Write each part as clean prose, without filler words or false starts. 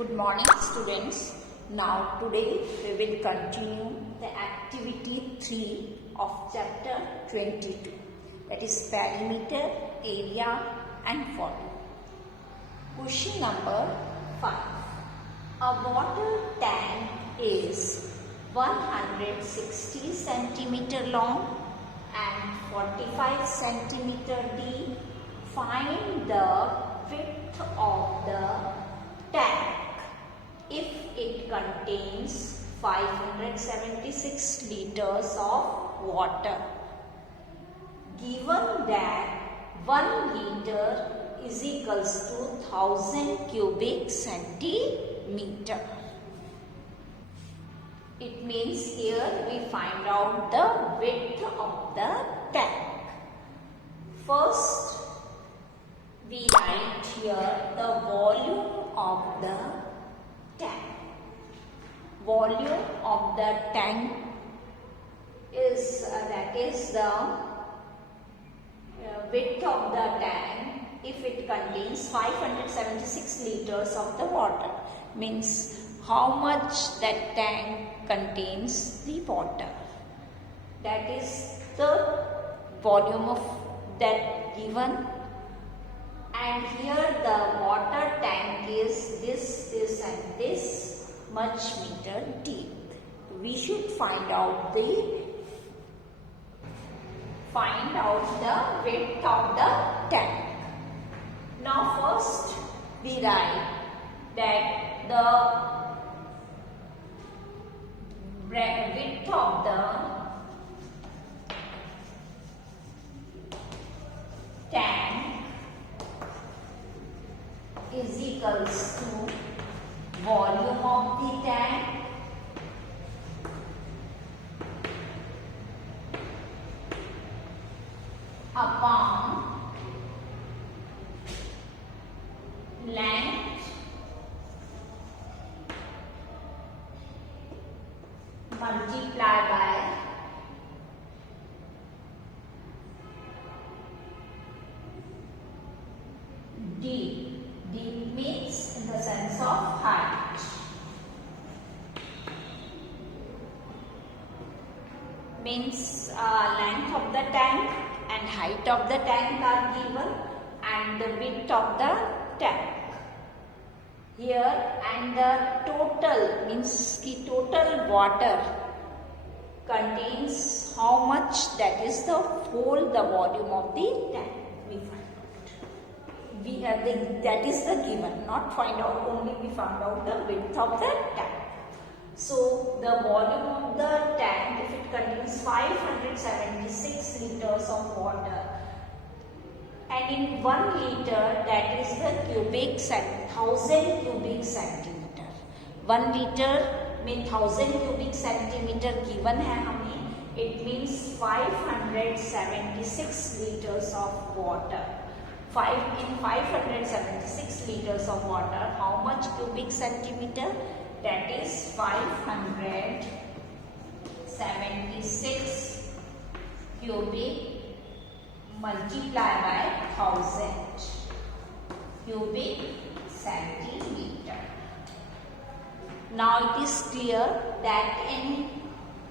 Good morning, students. Now today we will continue the activity 3 of chapter 22, that is perimeter, area and volume. Question number 5. A water tank is 160 centimeter long and 45 centimeter deep. Find the width of the tank if it contains 576 liters of water. Given that 1 liter is equals to 1000 cubic centimeter. It means here we find out the width of the tank. First, we write here the volume of the tank. Volume of the tank is that is the width of the tank if it contains 576 liters of the water. Means how much that tank contains the water. That is the volume of that given. And here the water tank is this and this much meter deep. We should find out the width of the tank. Now first we write that the width of the tank is equals to volume of the tank upon length multiplied by deep. Deep means in the sense of height. Means length of the tank and height of the tank are given and the width of the tank. Here and the total means the total water contains how much, that is the whole the volume of the tank. That is the given, not find out, only we found out the width of the tank. So the volume of the tank, if it contains 576 liters of water, and in 1 liter that is the 1000 cubic centimeter. 1 liter means 1000 cubic centimeter given hai hame. It means 576 liters of water. 576 liters of water, how much cubic centimeter? That is 576 cubic multiplied by 1000 cubic centimeter. Now it is clear that in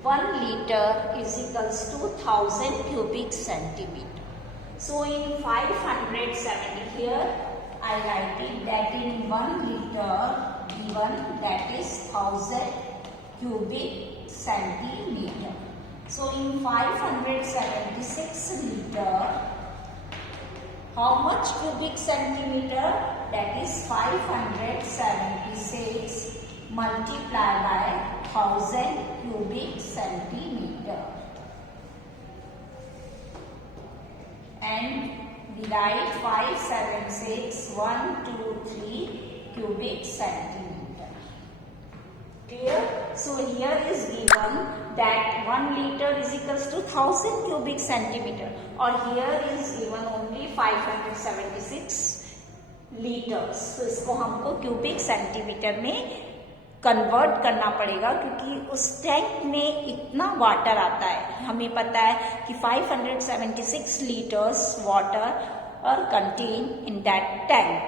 1 liter is equals to 1000 cubic centimeter. So in 570 here I write it that in 1 liter given that is 1000 cubic centimeter. So in 576 liter, how much cubic centimeter? That is 576 multiplied by 1000 cubic centimeter. And we write 576 cubic centimeter. Clear? So here is given that 1 liter is equals to 1000 cubic centimeter, or here is given only 576 liters. So इसको हमको cubic centimeter में convert करना पड़ेगा क्योंकि उस tank में इतना water आता है. हमें पता है कि 576 liters water are contained in that tank.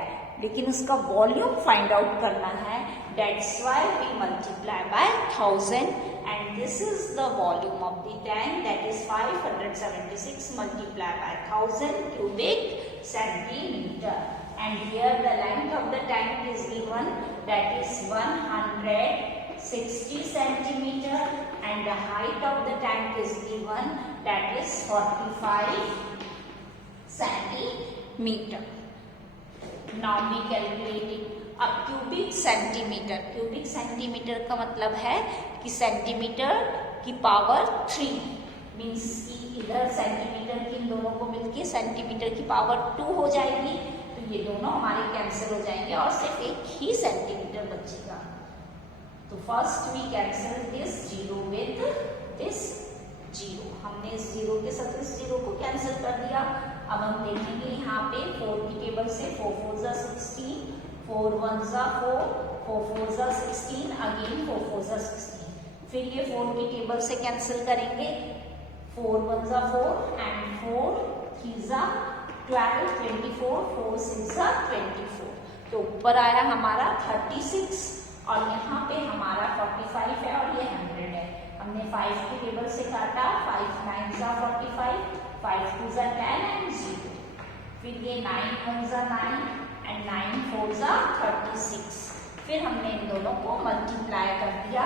लेकिन उसका वॉल्यूम फाइंड आउट करना है. That's why we multiply by 1000 and this is the volume of the tank, that is 576 multiplied by 1000 cubic centimeter. And here the length of the tank is given, that is 160 centimeter, and the height of the tank is given, that is 45 centimeter. Now we calculate it. अब cubic centimetre का मतलब है कि centimetre की power 3 means कि इधर centimetre की इन दोनों को मिलके सेंटीमीटर की पावर 2 हो जाएगी, तो ये दोनों हमारे कैंसिल हो जाएंगे और सिर्फ एक ही सेंटीमीटर बचेगा. तो first we cancel this zero with this zero. हमने इस जीरो के साथ इस जीरो को कैंसिल कर दिया. अब हम देखेंगे यहाँ पे 4 की टेबल से 4 4 जा 16, 4 1 जा 4, 4 4 जा 16, अगेन 4 4 जा 16. फिर ये 4 की टेबल से कैंसिल करेंगे. 4 1 जा 4 एंड 4 3 जा 12, 24, 4 6 जा 24. तो ऊपर आया हमारा 36 और यहाँ पे हमारा 45 है और ये 100 है. हमने 5 की टेबल से काटा. 5 9 जा 45, 5 2 जा 10 एंड 0. फिर ये 9 1 जा 9 एंड 9 4 जा 36. फिर हमने इन दोनों को मल्टीप्लाई कर दिया.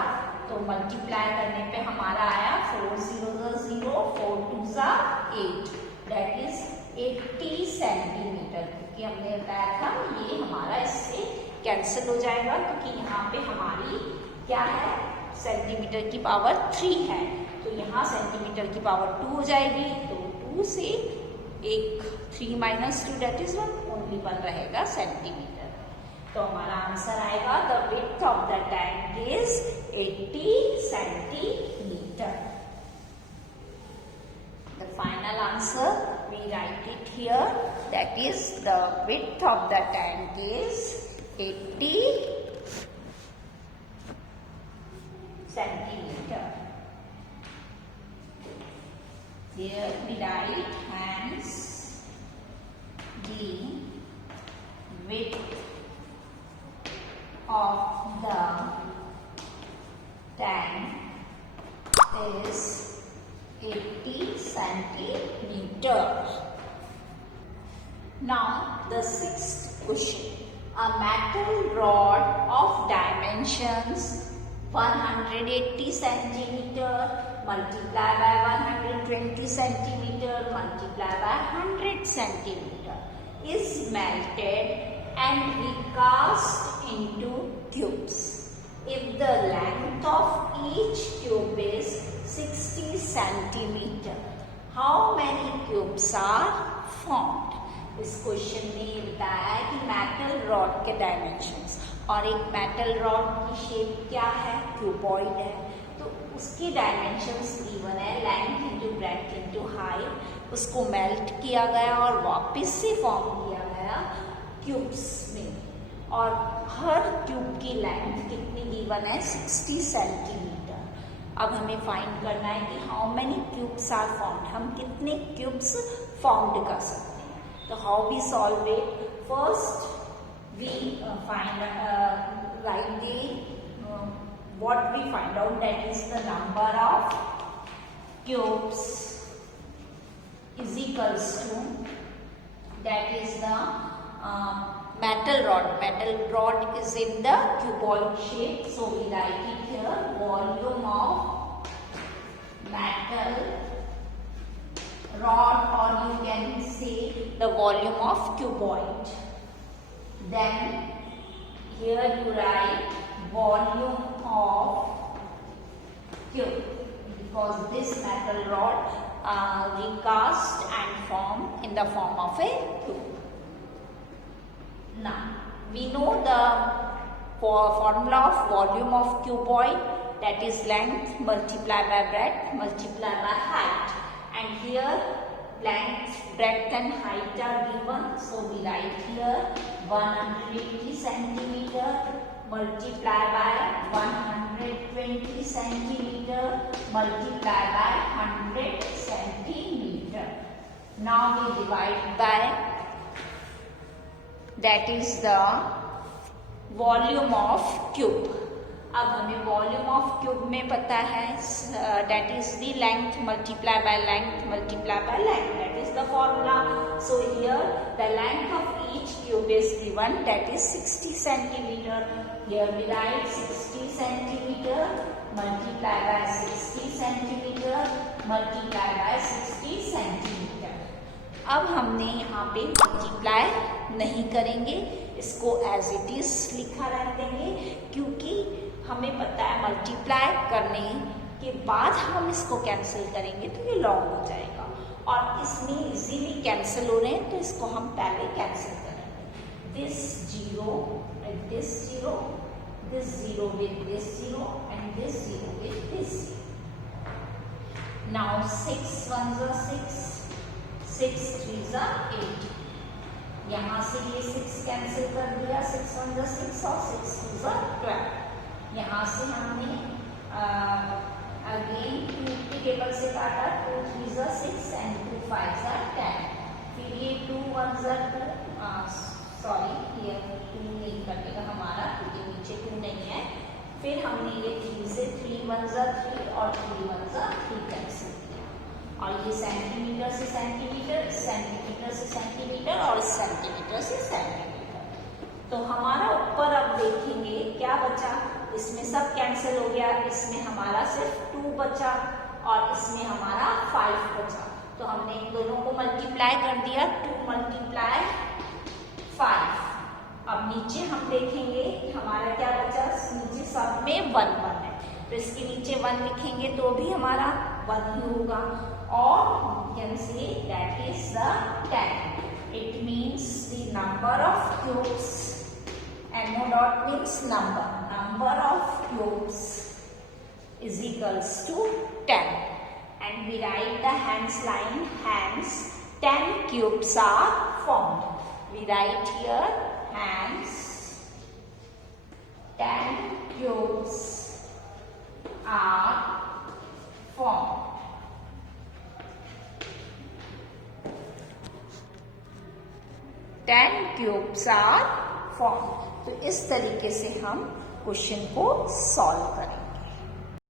तो मल्टीप्लाई करने पे हमारा आया 4 0 जा 0, 4 2 जा 8, दैट इज 80 सेंटीमीटर. क्योंकि हमने बताया था ये हमारा इससे कैंसिल हो जाएगा, क्योंकि यहाँ पे हमारी क्या है, सेंटीमीटर की पावर 3 है, तो यहाँ सेंटीमीटर की पावर 2 हो जाएगी. तो 2 से एक 3 माइनस 2 दैट इज 1, ओनली 1 रहेगा सेंटीमीटर. तो हमारा आंसर आएगा the width of the tank is 80 centimetre. The final answer we write it here, that is the width of the tank is 80 centimeter. Here we write hence the width of the tank is 80 centimeter. Now the sixth question. A metal rod of dimensions 180 centimeter multiplied by 120 centimeter multiplied by 100 centimeter is melted and recast into cubes. If the length of each cube is 60 centimeter, how many cubes are formed? इस question में ये बताया है कि metal rod के dimensions, और एक metal rod की शेप क्या है, क्यूबॉइड है. तो उसके डायमेंशंस गिवन है, length into breadth into height. उसको मेल्ट किया गया और वापस से फॉर्म किया गया क्यूब्स में, और हर क्यूब की लेंथ कितनी गिवन है, 60 सेंटीमीटर. अब हमें फाइंड करना है कि how many cubes are formed, हम कितने क्यूब्स फॉर्म्ड कर सकते हैं. तो how we solve it, first we find write the what we find out, that is the number of cubes is equals to, that is the metal rod is in the cuboid shape, so we write it here, volume of metal rod, or you can say the volume of cuboid. Then here you write volume of cube, because this metal rod recast and formed in the form of a cube. Now we know the formula of volume of cuboid, that is length multiplied by breadth multiplied by height, and here length, breadth and height are given, so we write here 180 centimeter multiplied by 120 centimeter multiplied by 100 centimeter. Now we divide by that is the volume of cube. अब हमें volume of cube में पता है that is the length multiply by length multiply by length, that is the formula. So here the length of each cube is given, that is 60 centimeter. Here we write 60 centimeter multiply by 60 centimeter multiply by 60 centimeter. अब हमने यहाँ पे multiply नहीं करेंगे, इसको as it is लिखा रह देंगे, क्योंकि हमें पता है मल्टीप्लाई करने के बाद हम इसको कैंसिल करेंगे तो ये लॉन्ग हो जाएगा, और इसमें इजीली कैंसिल हो रहे हैं तो इसको हम पहले कैंसिल करेंगे. This zero and this zero, this zero with this zero and this zero with this zero. Now 6 1s are 6, 6 3s are 8. यहाँ से ये 6 कैंसिल कर दिया, 6 1s are 6 और 6 2s are 12. यहाँ से हमने अगेन 2 के टेबल से काटा, 2 3s are 6 and 2 5s are 10. फिर ये 2 1s are 2, सॉरी ये 2 नहीं कटेगा हमारा क्योंकि नीचे 2 नहीं है. फिर हमने ये 3 से 3 1s are 3 और 3 1s are 3 कैंसिल किया, और ये सेंटीमीटर से सेंटीमीटर, सेंटीमीटर से सेंटीमीटर और सेंटीमीटर से सेंटीमीटर. तो हमारा ऊपर अब देखेंगे क्या बचा, इसमें सब कैंसिल हो गया, इसमें हमारा सिर्फ 2 बचा और इसमें हमारा 5 बचा. तो हमने इन दोनों को मल्टीप्लाई कर दिया, 2 मल्टीप्लाई 5. अब नीचे हम देखेंगे हमारा क्या बचा, नीचे सब में 1 1 है, तो इसके नीचे 1 लिखेंगे तो भी हमारा 1 ही होगा, और can say that is the 10. It means the number of cubes, NO dot means number, number of cubes is equals to 10, and we write the hence line, hence 10 cubes are formed. We write here hence 10 cubes are formed. 10 cubes are formed. तो इस तरीके से हम question को solve करें.